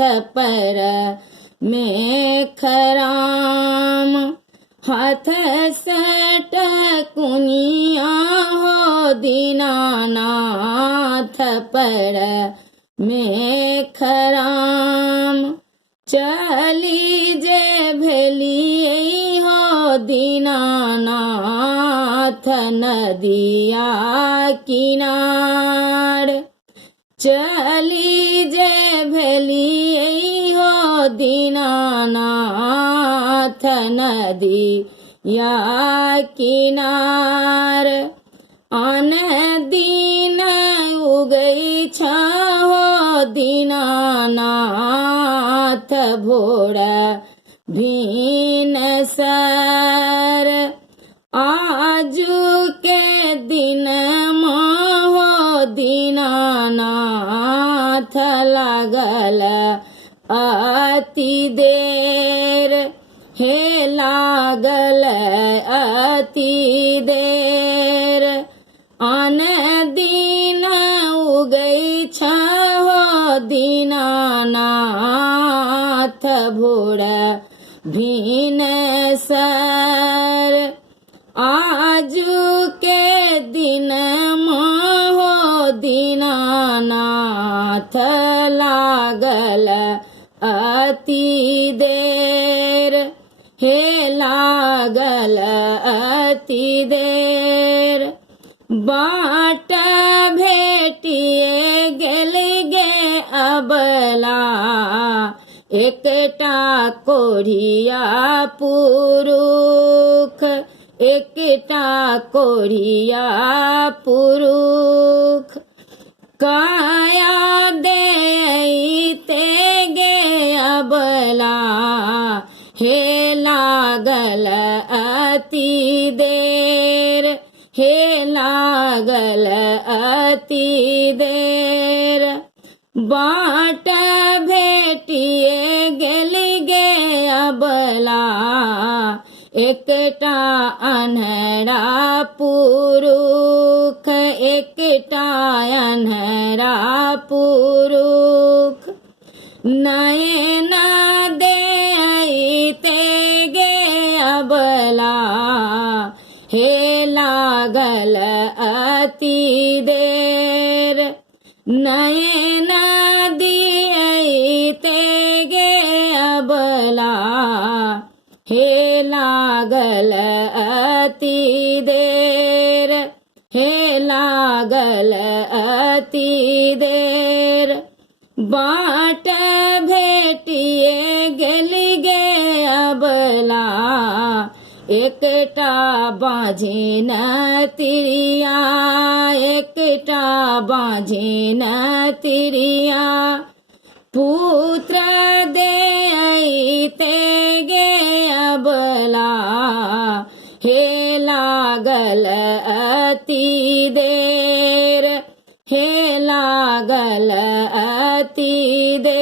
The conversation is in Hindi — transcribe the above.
पर मेख राम। हाथ सट कुनिया हो दीनानाथ पर मेख राम। चली जे भेलिए हो दीनानाथ नदिया किनार। चली जे भेलिए हो दीनानाथ नदिया किनार। आन दिन उगई हो दीनानाथ भोर भीन सर। आजू के दिन हो दीनानाथ लागल अति देर। हे लागल अति देर। आन दिन उगई हो दीनानाथ भोर भीन सर। आजू के दिन हो दीनानाथ लागल अति देर। हे लागल अति देर। बाट भेटिए गेल गे अबला एकटा कोढ़िया पुरुष। एकटा कोढ़िया पुरुष। काया देते गे अबला हे लागल अति देर। हे लागल अति देर। बाट भेटिए गेल गे अबला एकटा अन्हरा पुरुष। एकटा अन्हरा पुरुष। नयना देते गे अबला हे लागल अति देर। नयना दियते गे अबला हे लागल अति देर। हे लागल अति देर। बाट भेटिए गेल गे अबला एकटा बाझिन तिरिया। एकटा बाझिन तिरिया। पुत्र देते गे अबला हे लागल अति देर। हे लागल अति देर।